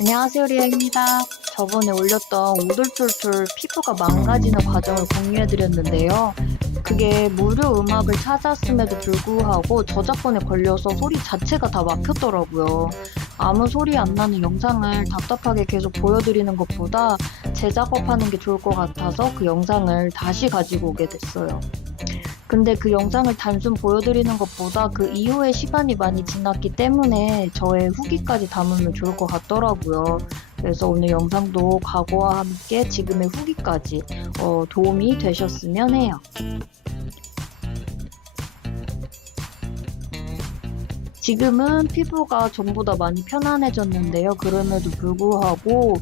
안녕하세요, 리아입니다. 저번에 올렸던 오돌툴툴 피부가 망가지는 과정을 공유해드렸는데요. 그게 무료 음악을 찾았음에도 불구하고 저작권에 걸려서 소리 자체가 다 막혔더라고요. 아무 소리 안 나는 영상을 답답하게 계속 보여드리는 것보다 재작업하는 게 좋을 것 같아서 그 영상을 다시 가지고 오게 됐어요. 근데 그 영상을 단순 보여드리는 것보다 그 이후에 시간이 많이 지났기 때문에 저의 후기까지 담으면 좋을 것 같더라고요. 그래서 오늘 영상도 과거와 함께 지금의 후기까지 도움이 되셨으면 해요. 지금은 피부가 전보다 많이 편안해졌는데요. 그럼에도 불구하고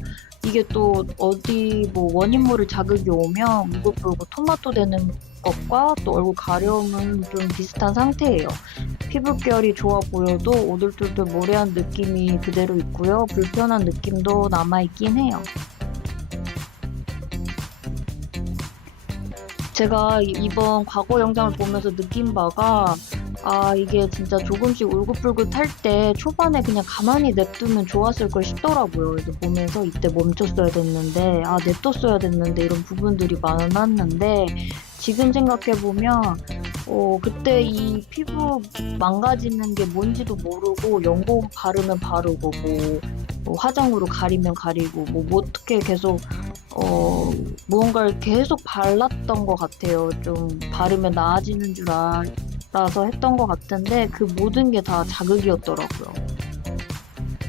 이게 또 어디 뭐 원인 모를 자극이 오면 울긋불긋 토마토 되는 것과 또 얼굴 가려움은 좀 비슷한 상태예요. 피부결이 좋아 보여도 오돌돌돌 모래한 느낌이 그대로 있고요. 불편한 느낌도 남아있긴 해요. 제가 이번 과거 영상을 보면서 느낀 바가 이게 진짜 조금씩 울긋불긋 할 때 초반에 그냥 가만히 냅두면 좋았을 걸 싶더라고요. 그래서 보면서 이때 멈췄어야 됐는데, 냅뒀어야 됐는데 이런 부분들이 많았는데 지금 생각해보면 그때 이 피부 망가지는 게 뭔지도 모르고 연고 바르면 바르고 뭐 화장으로 가리면 가리고 뭐 어떻게 계속 무언가를 계속 발랐던 것 같아요. 좀 바르면 나아지는 줄 알아서 했던 것 같은데 그 모든 게 다 자극이었더라고요.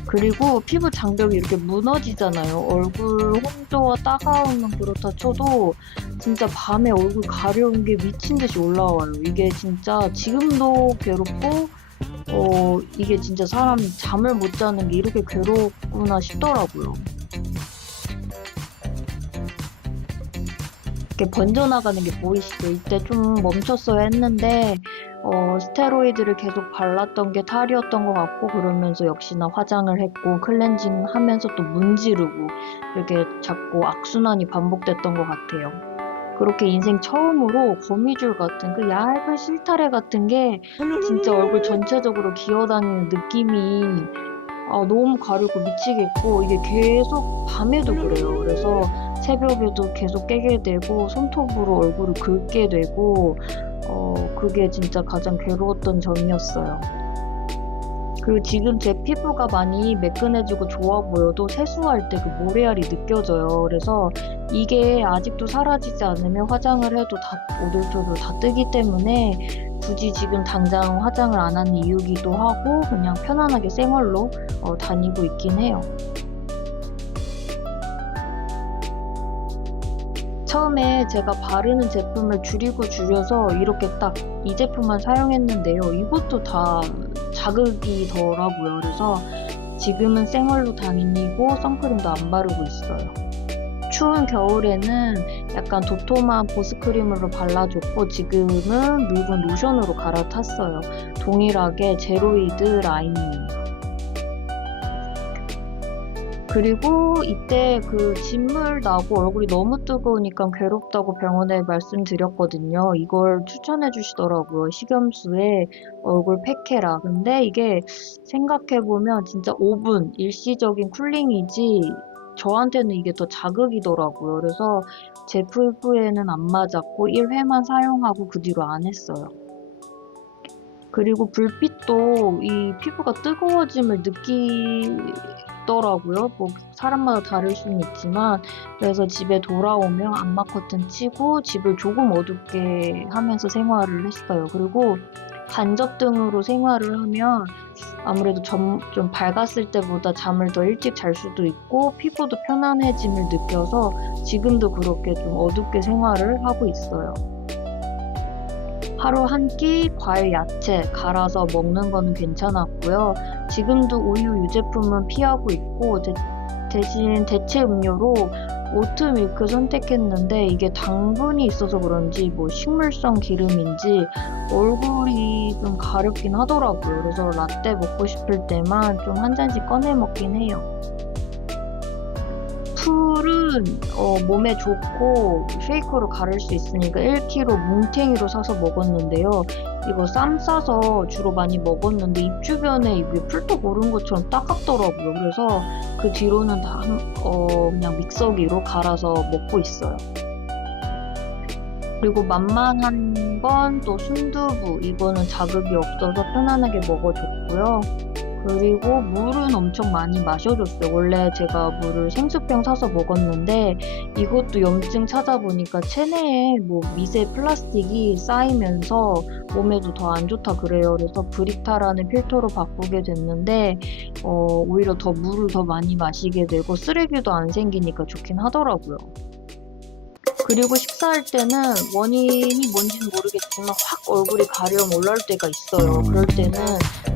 그리고 피부 장벽이 이렇게 무너지잖아요. 얼굴 홍조와 따가움은 그렇다 쳐도 진짜 밤에 얼굴 가려운 게 미친 듯이 올라와요. 이게 진짜 지금도 괴롭고 이게 진짜 사람이 잠을 못 자는 게 이렇게 괴롭구나 싶더라고요. 이렇게 번져나가는 게 보이시죠? 이때 좀 멈췄어야 했는데 스테로이드를 계속 발랐던 게 탈이었던 것 같고 그러면서 역시나 화장을 했고 클렌징 하면서 또 문지르고 이렇게 자꾸 악순환이 반복됐던 것 같아요. 그렇게 인생 처음으로 거미줄 같은 그 얇은 실타래 같은 게 진짜 얼굴 전체적으로 기어다니는 느낌이 너무 가렵고 미치겠고 이게 계속 밤에도 그래요. 그래서 새벽에도 계속 깨게 되고 손톱으로 얼굴을 긁게 되고 그게 진짜 가장 괴로웠던 점이었어요. 그리고 지금 제 피부가 많이 매끈해지고 좋아 보여도 세수할 때 그 모래알이 느껴져요. 그래서 이게 아직도 사라지지 않으면 화장을 해도 다 오돌토돌 다 뜨기 때문에 굳이 지금 당장 화장을 안 하는 이유기도 하고 그냥 편안하게 생얼로 다니고 있긴 해요. 처음에 제가 바르는 제품을 줄여서 이렇게 딱 이 제품만 사용했는데요. 이것도 다 자극이더라고요. 그래서 지금은 생얼로 다니고 선크림도 안 바르고 있어요. 추운 겨울에는 약간 도톰한 보습크림으로 발라줬고 지금은 묽은 로션으로 갈아탔어요. 동일하게 제로이드 라인이에요. 그리고 이때 그 진물 나고 얼굴이 너무 뜨거우니까 괴롭다고 병원에 말씀드렸거든요. 이걸 추천해 주시더라고요. 식염수에 얼굴 팩해라. 근데 이게 생각해보면 진짜 5분 일시적인 쿨링이지 저한테는 이게 더 자극이더라고요. 그래서 제 피부에는 안 맞았고 1회만 사용하고 그 뒤로 안 했어요. 그리고 불빛도 이 피부가 뜨거워짐을 느끼더라고요. 뭐 사람마다 다를 수는 있지만 그래서 집에 돌아오면 암막 커튼 치고 집을 조금 어둡게 하면서 생활을 했어요. 그리고 간접등으로 생활을 하면 아무래도 좀 밝았을 때보다 잠을 더 일찍 잘 수도 있고 피부도 편안해짐을 느껴서 지금도 그렇게 좀 어둡게 생활을 하고 있어요. 하루 한 끼 과일 야채 갈아서 먹는 거는 괜찮았고요. 지금도 우유 유제품은 피하고 있고 대신 대체 음료로 오트밀크 선택했는데 이게 당분이 있어서 그런지 뭐 식물성 기름인지 얼굴이 좀 가렵긴 하더라고요. 그래서 라떼 먹고 싶을 때만 좀 한 잔씩 꺼내 먹긴 해요. 풀은 몸에 좋고 쉐이커로 가를 수 있으니까 1kg 뭉탱이로 사서 먹었는데요. 이거 쌈 싸서 주로 많이 먹었는데 입 주변에 이게 풀떡 오른 것처럼 따갑더라고요. 그래서 그 뒤로는 다 그냥 믹서기로 갈아서 먹고 있어요. 그리고 만만한 건 또 순두부. 이거는 자극이 없어서 편안하게 먹어줬고요. 그리고 물은 엄청 많이 마셔줬어요. 원래 제가 물을 생수병 사서 먹었는데 이것도 염증 찾아보니까 체내에 뭐 미세 플라스틱이 쌓이면서 몸에도 더 안 좋다 그래요. 그래서 브리타라는 필터로 바꾸게 됐는데 오히려 더 물을 더 많이 마시게 되고 쓰레기도 안 생기니까 좋긴 하더라고요. 그리고 식사할 때는 원인이 뭔지는 모르겠지만 확 얼굴이 가려움 올라올 때가 있어요. 그럴 때는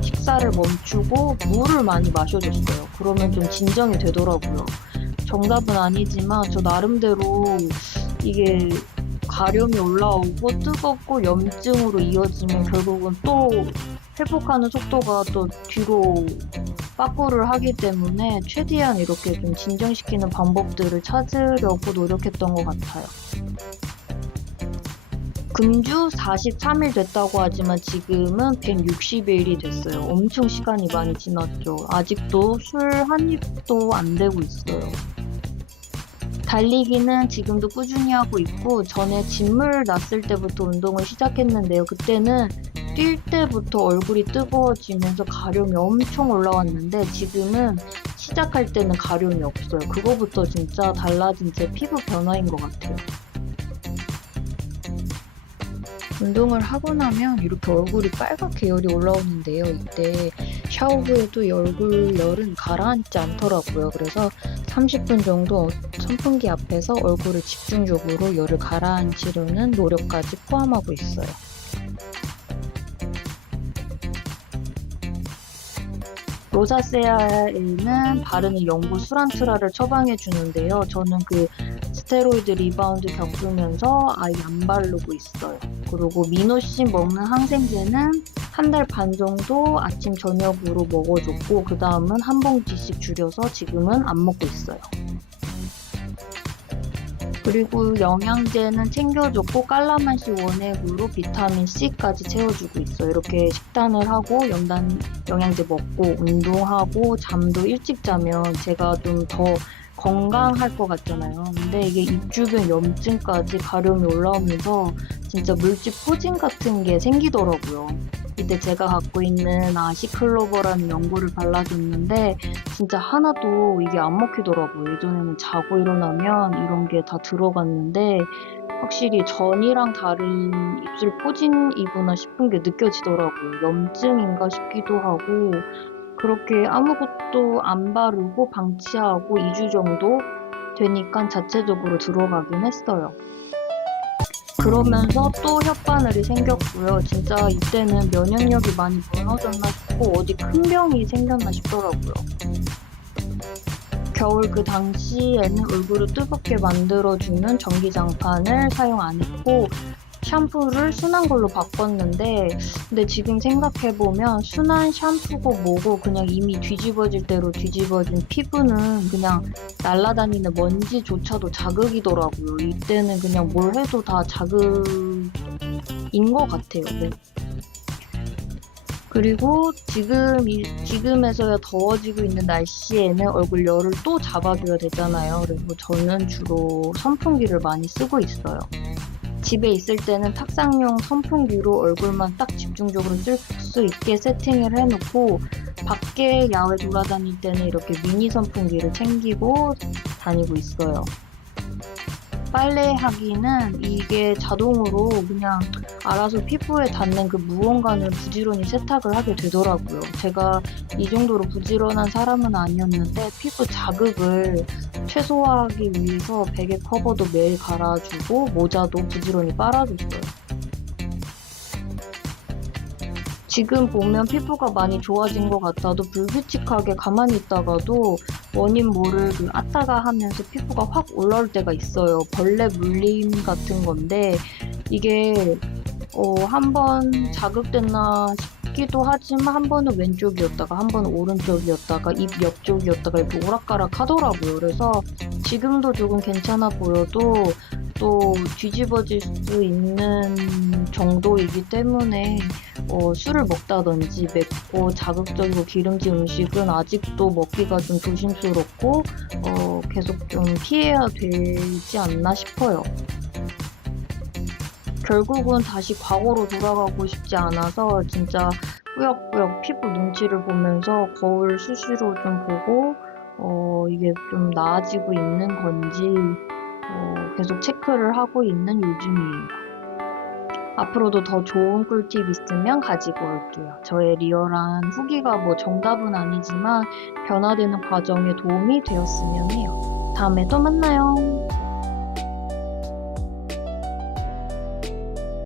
식사를 멈추고 물을 많이 마셔줬어요. 그러면 좀 진정이 되더라고요. 정답은 아니지만 저 나름대로 이게 가려움이 올라오고 뜨겁고 염증으로 이어지면 결국은 또 회복하는 속도가 또 뒤로 빠꾸를 하기 때문에 최대한 이렇게 좀 진정시키는 방법들을 찾으려고 노력했던 것 같아요. 금주 43일 됐다고 하지만 지금은 160일이 됐어요. 엄청 시간이 많이 지났죠. 아직도 술 한 입도 안 되고 있어요. 달리기는 지금도 꾸준히 하고 있고 전에 진물 났을 때부터 운동을 시작했는데요. 그때는 뛸 때부터 얼굴이 뜨거워지면서 가려움이 엄청 올라왔는데 지금은 시작할 때는 가려움이 없어요. 그거부터 진짜 달라진 제 피부 변화인 것 같아요. 운동을 하고 나면 이렇게 얼굴이 빨갛게 열이 올라오는데요. 이때 샤워 후에도 얼굴 열은 가라앉지 않더라고요. 그래서 30분 정도 선풍기 앞에서 얼굴을 집중적으로 열을 가라앉히려는 노력까지 포함하고 있어요. 로사세아에는 바르는 연고 수란트라를 처방해 주는데요. 저는 그 스테로이드 리바운드 겪으면서 아예 안 바르고 있어요. 그리고 미노신 먹는 항생제는 한 달 반 정도 아침 저녁으로 먹어줬고 그 다음은 한 봉지씩 줄여서 지금은 안 먹고 있어요. 그리고 영양제는 챙겨줬고 깔라만시 원액으로 비타민 C까지 채워주고 있어요. 이렇게 식단을 하고 영양제 먹고 운동하고 잠도 일찍 자면 제가 좀 더 건강할 것 같잖아요. 근데 이게 입 주변 염증까지 가려움이 올라오면서 진짜 물집 포진 같은 게 생기더라고요. 이때 제가 갖고 있는 아시클로버라는 연고를 발라줬는데 진짜 하나도 이게 안 먹히더라고요. 예전에는 자고 일어나면 이런 게 다 들어갔는데 확실히 전이랑 다른 입술 포진이구나 싶은 게 느껴지더라고요. 염증인가 싶기도 하고 그렇게 아무것도 안 바르고 방치하고 2주 정도 되니까 자체적으로 들어가긴 했어요. 그러면서 또 혓바늘이 생겼고요. 진짜 이때는 면역력이 많이 무너졌나 싶고 어디 큰 병이 생겼나 싶더라고요. 겨울 그 당시에는 얼굴을 뜨겁게 만들어주는 전기장판을 사용 안 했고 샴푸를 순한 걸로 바꿨는데 근데 지금 생각해보면 순한 샴푸고 뭐고 그냥 이미 뒤집어질 대로 뒤집어진 피부는 그냥 날아다니는 먼지조차도 자극이더라고요. 이때는 그냥 뭘 해도 다 자극인 것 같아요. 네. 그리고 지금에서야 더워지고 있는 날씨에는 얼굴 열을 또 잡아줘야 되잖아요. 그래서 저는 주로 선풍기를 많이 쓰고 있어요. 집에 있을 때는 탁상용 선풍기로 얼굴만 딱 집중적으로 쓸 수 있게 세팅을 해놓고 밖에 야외 돌아다닐 때는 이렇게 미니 선풍기를 챙기고 다니고 있어요. 빨래하기는 이게 자동으로 그냥 알아서 피부에 닿는 그 무언가를 부지런히 세탁을 하게 되더라고요. 제가 이 정도로 부지런한 사람은 아니었는데 피부 자극을 최소화하기 위해서 베개 커버도 매일 갈아주고 모자도 부지런히 빨아줬어요. 지금 보면 피부가 많이 좋아진 것 같아도 불규칙하게 가만히 있다가도 원인 모를 그 아따가 하면서 피부가 확 올라올 때가 있어요. 벌레 물림 같은 건데 이게 한번 자극됐나 싶기도 하지만 한 번은 왼쪽이었다가 한 번은 오른쪽이었다가 입 옆쪽이었다가 이렇게 오락가락 하더라고요. 그래서 지금도 조금 괜찮아 보여도 또 뒤집어질 수 있는 정도이기 때문에 술을 먹다든지 맵고 자극적이고 기름진 음식은 아직도 먹기가 좀 조심스럽고 계속 좀 피해야 되지 않나 싶어요. 결국은 다시 과거로 돌아가고 싶지 않아서 진짜 꾸역꾸역 피부 눈치를 보면서 거울 수시로 좀 보고 이게 좀 나아지고 있는 건지 계속 체크를 하고 있는 요즘이에요. 앞으로도 더 좋은 꿀팁 있으면 가지고 올게요. 저의 리얼한 후기가 뭐 정답은 아니지만 변화되는 과정에 도움이 되었으면 해요. 다음에 또 만나요.